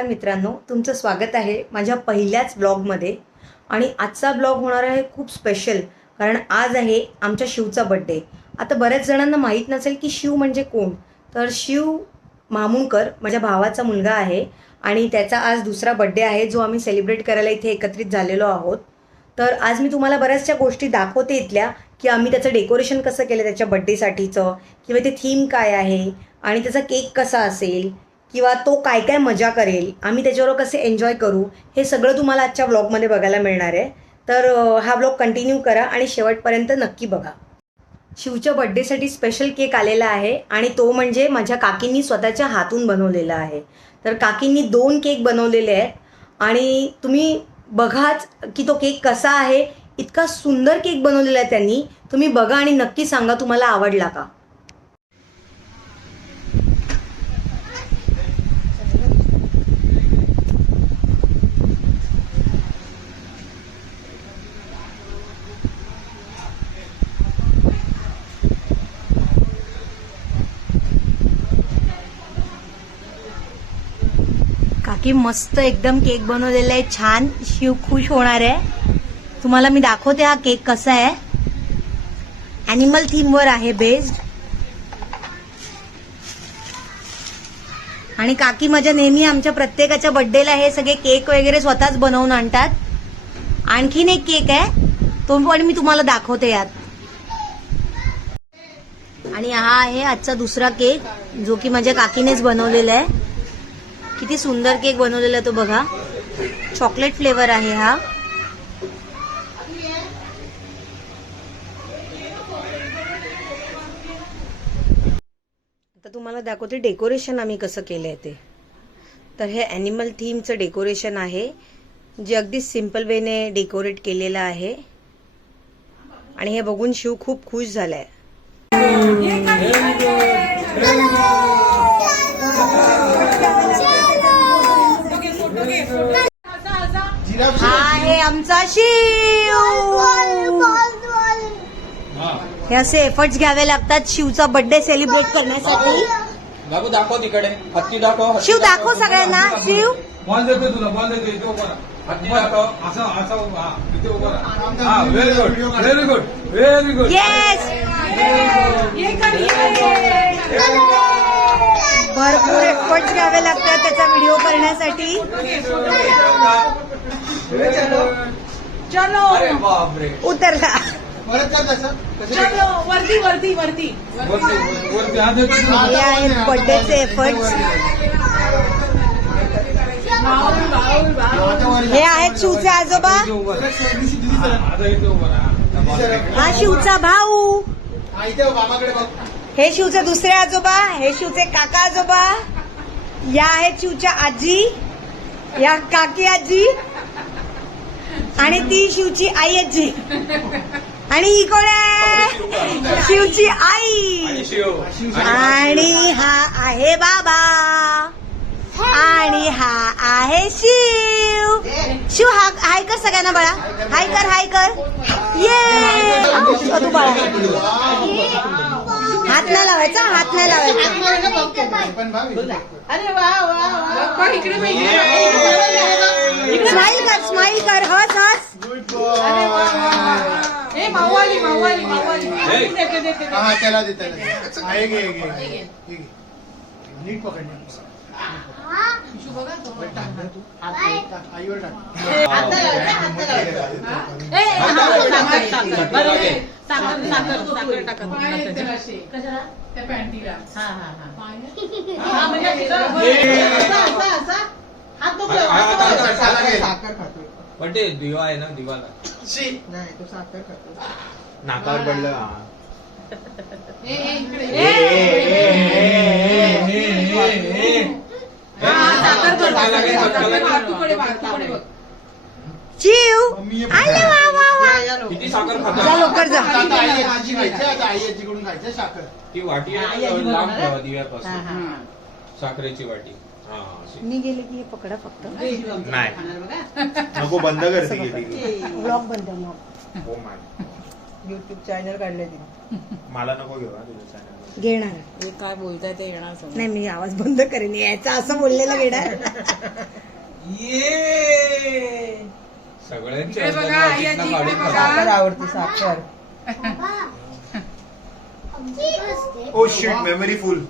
नमस्कार मित्रांनो तुमचं स्वागत आहे माझ्या पहिल्याच ब्लॉगमध्ये. आणि आजचा ब्लॉग होणार आहे खूप स्पेशल कारण आज आहे आमच्या शिवचा बड्डे आता बऱ्याच जणांना माहीत नसेल की शिव म्हणजे कोण. तर शिव मामुणकर माझ्या भावाचा मुलगा आहे आणि त्याचा आज दुसरा बड्डे आहे जो आम्ही सेलिब्रेट करायला इथे एकत्रित झालेलो आहोत. तर आज मी तुम्हाला बऱ्याचशा गोष्टी दाखवते इथल्या की आम्ही त्याचं डेकोरेशन कसं केलं त्याच्या बड्डेसाठीचं किंवा ते थीम काय आहे आणि त्याचा केक कसा असेल किंवा तो काय काय मजा करेल आम्ही त्याच्यावर कसे एन्जॉय करू हे सगळं तुम्हाला आजच्या व्लॉगमध्ये बघायला मिळणार आहे. तर हा ब्लॉग कंटिन्यू करा आणि शेवटपर्यंत नक्की बघा. शिवच्या बड्डेसाठी स्पेशल केक आलेला आहे आणि तो म्हणजे माझ्या काकींनी स्वतःच्या हातून बनवलेला आहे. तर काकींनी दोन केक बनवलेले आहेत आणि तुम्ही बघाच की तो केक कसा आहे. इतका सुंदर केक बनवलेला आहे त्यांनी. तुम्ही बघा आणि नक्की सांगा तुम्हाला आवडला का. की मस्त एकदम केक बनवलेला आहे. छान शिव खुश होणार आहे. तुम्हाला मी दाखवते हा केक कसा आहे. अॅनिमल थीमवर आहे बेस्ड आणि काकी माझ्या नेहमी आमच्या प्रत्येकाच्या बर्थडेला हे सगळे केक वगैरे स्वतःच बनवून आणतात. आणखीन एक केक आहे. तो पण मी तुम्हाला दाखवते यात. आणि हा आहे आजचा दुसरा केक जो की माझ्या काकीनेच बनवलेला आहे. किती सुंदर केक बनवलेला आहे तो बघा. चॉकलेट फ्लेवर आहे हा. आता तुम्हाला दाखवते डेकोरेशन आम्ही कसं केलं आहे ते. तर हे ॲनिमल थीमचं डेकोरेशन आहे जे अगदी सिंपल वेने डेकोरेट केलेलं आहे. आणि हे बघून शिव खूप खुश झालाय. हा आहे आमचा शिव. हे असे एफर्ट्स घ्यावे लागतात शिवचा बर्थडे सेलिब्रेट करण्यासाठी. बाबू दाखव तिकडे. हत्ती दाखव हत्ती शिव दाखव. सगळ्यांना. शिव. बॉल देतोय तुला बॉल देतोय. इथे उभा राहा. हत्ती दाखव. असं असं हा इथे उभा राहा. हा very good very good very good yes भरपूर एफर्ट्स घ्यावे लागतात त्याचा व्हिडिओ करण्यासाठी. चलो. उतरला. चलो. वरती वरती वरती. हे. आहेत एफर्ट्स बाहुल बाहुल हे आहेत शिवचे आजोबा. हा, हा शिवचा भाऊ. हे शिवचे दुसरे आजोबा हे शिवचे काका आजोबा या आहेत शिवच्या आजी या काकी आजी आणि ती शिवची आई आजी. आणि ही कोण आहे? शिवची आई. आणि शिव. आणि हा आहे बाबा. आणि हा आहे शिव. शिव हा हाय कर सगळ्यांना बाळा. हाय कर हाय कर. ये तू बाळा. हात नाही लावायचा हात नाही लावायचा. अरे वा वा वा. पण इकडे मी स्माइल कर स्माइल कर. हस हस. अरे वा वा वा ए मावाली मावाली मावाली. देते देते देते. हा त्याला दे त्याला आहे घे घे घे घे. नीट त्या पॅन्टीला साखर खातो पण ते दिवा आहे ना दिवाला नाही तो साखर खातो नाकावर पडलं हा. ए, ए, इकडे. मम्मी ये आले वा वा वा. किती साखर जा खातो लवकर जा. आता आई आजी खायची आता आई आजीकडून खायचं साखर. ती वाटी आहे ना, लांब? ठेवा हा, दिव्यापासून. हा. साखरेची वाटी. हा अशी. मी गेले की हे पकडा फक्त. नाही. नको बंद करते ब्लॉग बंद मग. हो माय युट्यूब चॅनल काढले तिने. मला नको घेऊ हा तुझं चॅनल घेणार हे काय बोलताय ते येणार समोर. नाही मी आवाज बंद करेन. याचा असं बोललेलं घेणार सगळ्यांचे इकडे बघा, आई आजी, इकडे बघा. साखर आवडते साखर. ओ शिट मेमरी फुल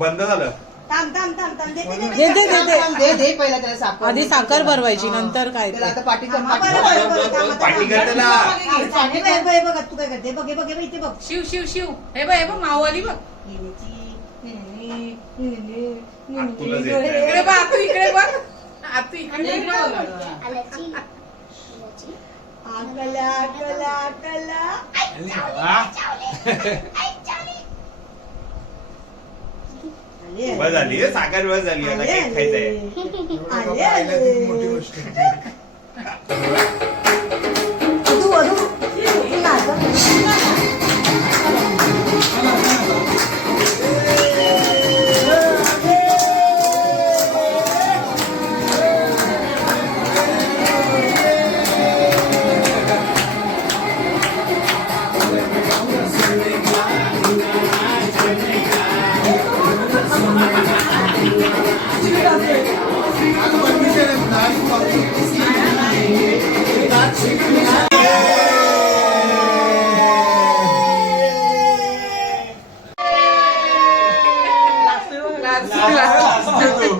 बंद झालं. थांब थांब थांब थांब देते, देते. दे दे दे दे दे दे पहिला त्याला साखर आधी साखर भरवायची. नंतर काय त्याला ते. आता पाठीचा बरं, बरं, बरं, थांब, आता पाठी. करते ना हे बघ, हे बघ, हे बघ, तू काय करते बघ हे बघ हे बघ इथे बघ शिव शिव शिव हे बघ हे बघ बघ तुला जे येतंय. इकडे बघ आतू इकडे बघ आतू इकडे बघ. आकला आकला आकला आले, बस झाली हं, साखर बस झाली आता आले, केक खायचंय आले. मोठी गोष्ट आहे. हे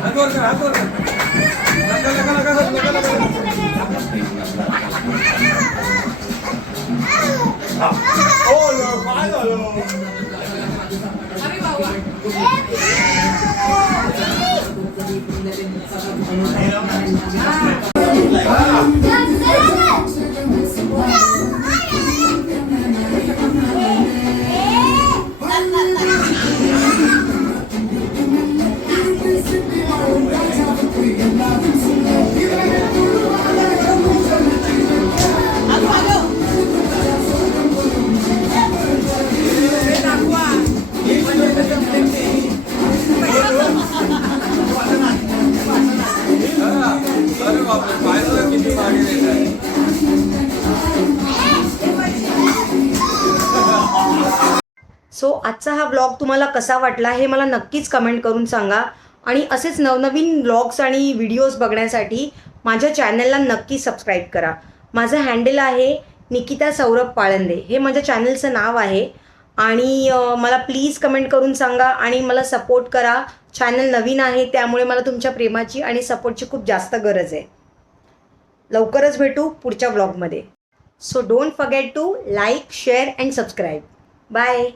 हात वर कर, सो आजचा हा ब्लॉग तुम्हाला कसा वाटला हे मला नक्कीच कमेंट करून सांगा. आणि असेच नवनवीन ब्लॉग्स आणि व्हिडिओज बघण्यासाठी माझ्या चॅनलला नक्की सबस्क्राईब करा. माझं हँडल आहे निकिता सौरभ पाळंदे. हे माझ्या चॅनलचं नाव आहे. आणि मला प्लीज कमेंट करून सांगा आणि मला सपोर्ट करा. चॅनल नवीन आहे त्यामुळे मला तुमच्या प्रेमाची आणि सपोर्टची खूप जास्त गरज आहे. लवकरच भेटू पुढच्या ब्लॉगमध्ये so don't forget to like share and subscribe bye